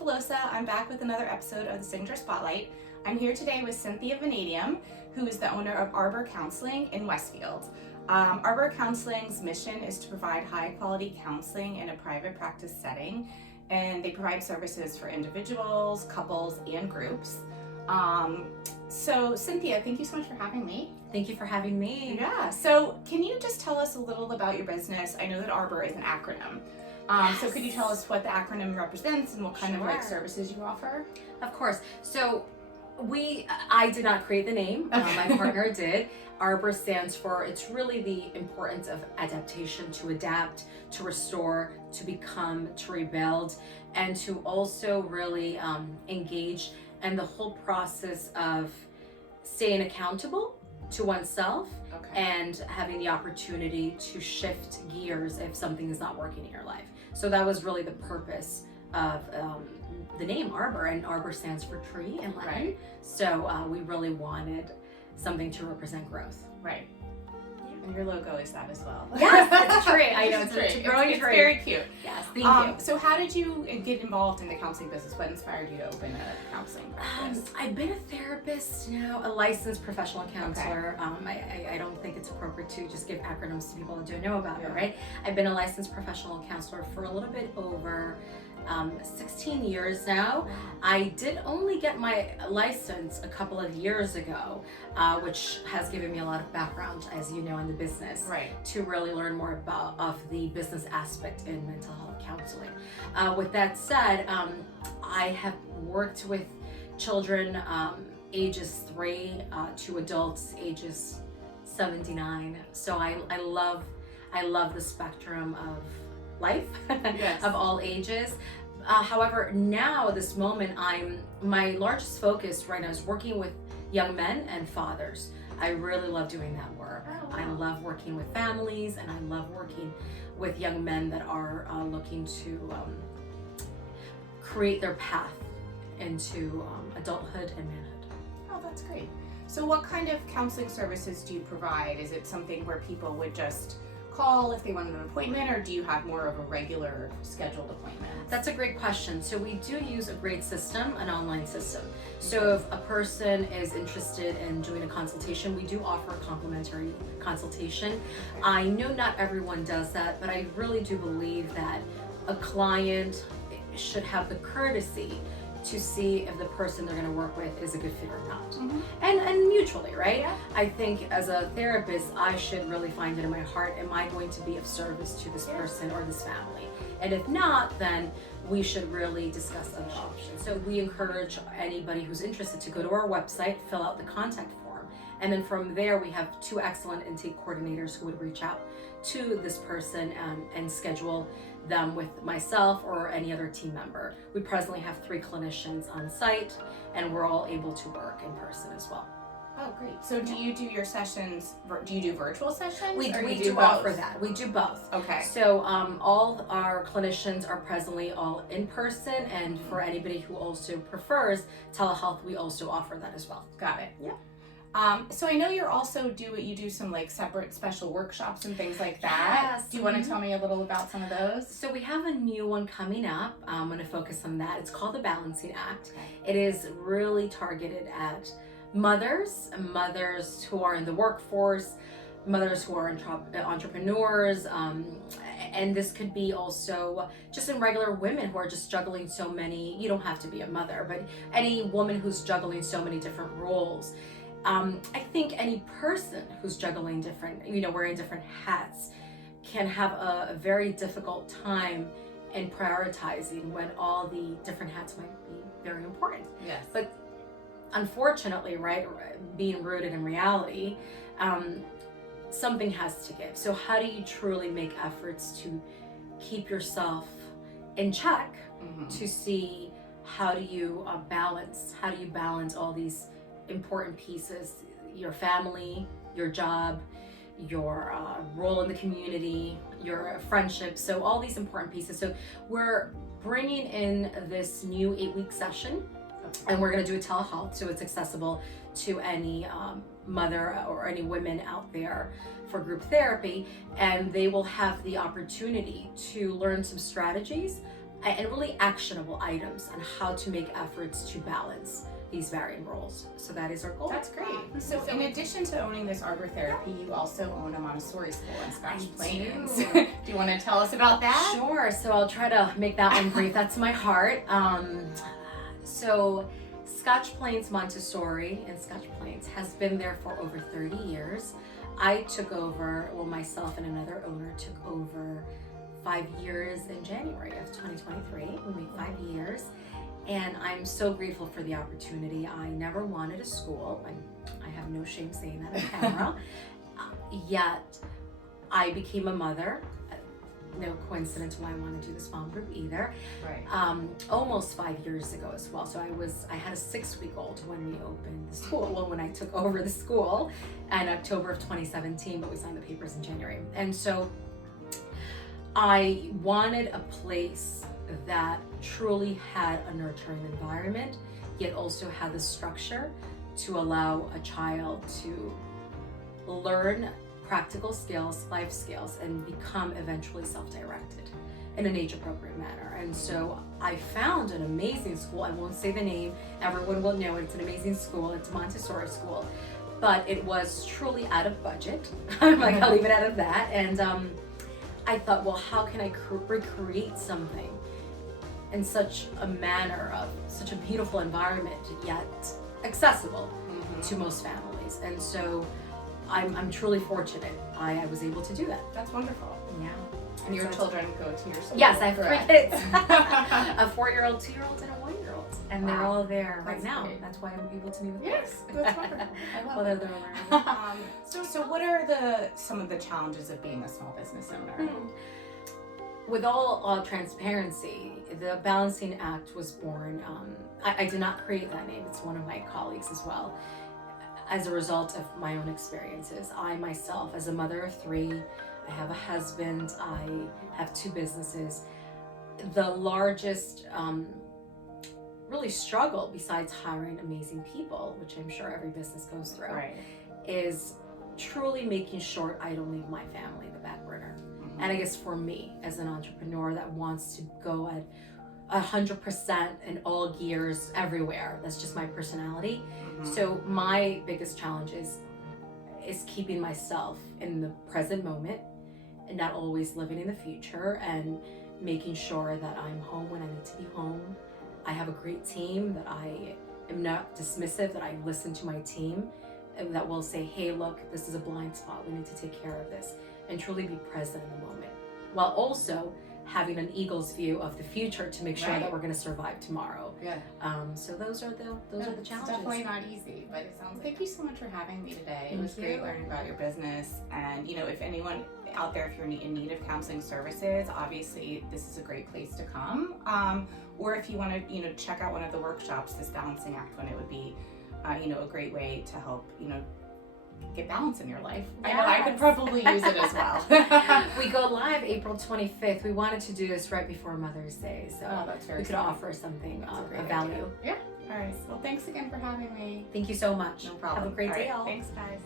Filosa. I'm back with another episode of the Signature Spotlight. I'm here today with Cynthia Vanadium, who is the owner of Arbor Counseling in Westfield. Arbor Counseling's mission is to provide high-quality counseling in a private practice setting, and they provide services for individuals, couples, and groups. So Cynthia, thank you so much for having me. Thank you for having me. Yeah, so can you just tell us a little about your business? I know that Arbor is an acronym. Yes. So could you tell us what the acronym represents and what kind of Sure. services you offer? Of course. So I did not create the name. My partner did. Arbor stands for, it's really the importance of adaptation, to adapt, to restore, to become, to rebuild, and to also really engage in the whole process of staying accountable to oneself. Okay. And having the opportunity to shift gears if something is not working in your life. So that was really the purpose of the name Arbor, and Arbor stands for tree in Latin. Right. So we really wanted something to represent growth. Right. And your logo is that as well. Yes, it's a tree. I know, it's a growing it's tree. very cute. Yes, thank you. So how did you get involved in the counseling business? What inspired you to open a counseling practice? I've been a therapist now, a licensed professional counselor. I don't think it's appropriate to just give acronyms to people that don't know about it, right? I've been a licensed professional counselor for a little bit over 16 years now. I did only get my license a couple of years ago, which has given me a lot of background, as you know, in the business, Right. to really learn more about the business aspect in mental health counseling. With that said, I have worked with children ages 3 to adults ages 79. So I love the spectrum of life. Yes. Of all ages. However, now at this moment, my largest focus right now is working with young men and fathers. I really love doing that work. Oh, wow. I love working with families, and I love working with young men that are looking to create their path into adulthood and manhood. Oh, that's great. So what kind of counseling services do you provide? Is it something where people would just call if they wanted an appointment, or do you have more of a regular scheduled appointment? That's a great question. So we do use a great system, an online system. So if a person is interested in doing a consultation, we do offer a complimentary consultation. I know not everyone does that, but I really do believe that a client should have the courtesy to see if the person they're going to work with is a good fit or not. Mm-hmm. And mutually, right? Yeah. I think as a therapist, I should really find it in my heart, am I going to be of service to this person or this family? And if not, then we should really discuss other options. So we encourage anybody who's interested to go to our website, fill out the contact form, and then from there we have 2 excellent intake coordinators who would reach out to this person and schedule them with myself or any other team member. We presently have 3 clinicians on site, and we're all able to work in person as well. Oh, great. So do you do your sessions, do you do virtual sessions? We or you do both? offer that. We do both. Okay. So all our clinicians are presently all in person, and for anybody who also prefers telehealth, we also offer that as well. Got it. Yeah. So I know you do some like separate special workshops and things like that. Yes. Do you want to tell me a little about some of those? So we have a new one coming up. I'm going to focus on that. It's called the Balancing Act. It is really targeted at mothers who are in the workforce, mothers who are entrepreneurs, and this could be also just in regular women who are just juggling so many. You don't have to be a mother, but any woman who's juggling so many different roles. I think any person who's juggling wearing different hats can have a very difficult time in prioritizing when all the different hats might be very important. Yes. But unfortunately, right, being rooted in reality, something has to give. So how do you truly make efforts to keep yourself in check, to see how do you balance all these important pieces, your family, your job, your role in the community, your friendships, so all these important pieces. So we're bringing in this new 8-week session, and we're going to do a telehealth, so it's accessible to any mother or any women out there for group therapy, and they will have the opportunity to learn some strategies and really actionable items on how to make efforts to balance these varying roles. So that is our goal. That's great. So in addition to owning this Arbor Therapy, you also own a Montessori school in Scotch Plains. Do you want to tell us about that? Sure. So I'll try to make that one brief. That's my heart. So Scotch Plains Montessori in Scotch Plains has been there for over 30 years. I took over, well, myself and another owner took over 5 years in January of 2023. We make 5 years. And I'm so grateful for the opportunity. I never wanted a school. I have no shame saying that on camera. Yet I became a mother. No coincidence why I want to do this mom group either. Right. Almost 5 years ago as well. So I had a 6-week-old when we opened the school. Well, when I took over the school in October of 2017, but we signed the papers in January. And so I wanted a place that truly had a nurturing environment, yet also had the structure to allow a child to learn practical skills, life skills, and become eventually self-directed in an age-appropriate manner. And so I found an amazing school. I won't say the name, everyone will know it. It's an amazing school. It's a Montessori school, but it was truly out of budget. I'm like, I'll leave it out of that. And I thought, well, how can I recreate something in such a manner of such a beautiful environment, yet accessible to most families? And so I'm truly fortunate. I was able to do that. That's wonderful. Yeah. And your children go to your school? Yes, I have 3 kids. A 4-year-old, 2-year-old, and a 1-year-old. And they're all there right now. Great. That's why I'm able to meet with Yes, them. that's wonderful. I love Well, it. they're learning. So what are some of the challenges of being a small business owner? With all transparency, the Balancing Act was born. I did not create that name. It's one of my colleagues as well. As a result of my own experiences, I myself, as a mother of 3, I have a husband, I have 2 businesses. The largest really struggle, besides hiring amazing people, which I'm sure every business goes through, Right. is truly making sure I don't leave my family in the back burner. And I guess for me, as an entrepreneur that wants to go at 100% in all gears everywhere, that's just my personality. So my biggest challenge is keeping myself in the present moment and not always living in the future, and making sure that I'm home when I need to be home. I have a great team, that I am not dismissive, that I listen to my team, and that will say, hey, look, this is a blind spot. We need to take care of this, and truly be present in the moment, while also having an eagle's view of the future to make sure that we're going to survive tomorrow. Yeah. So those are the challenges. It's definitely not easy, but it sounds. Thank you so much for having me today. It was great learning about your business, and if anyone out there, if you're in need of counseling services, obviously this is a great place to come. Or if you want to, check out one of the workshops, this Balancing Act one, it would be, a great way to help, get balance in your life. Yes. I know I could probably use it as well. We go live April 25th. We wanted to do this right before Mother's Day, so that's very we could offer something of value. Yeah. All right. Well, thanks again for having me. Thank you so much. No problem. Have a great day, all. Thanks, guys.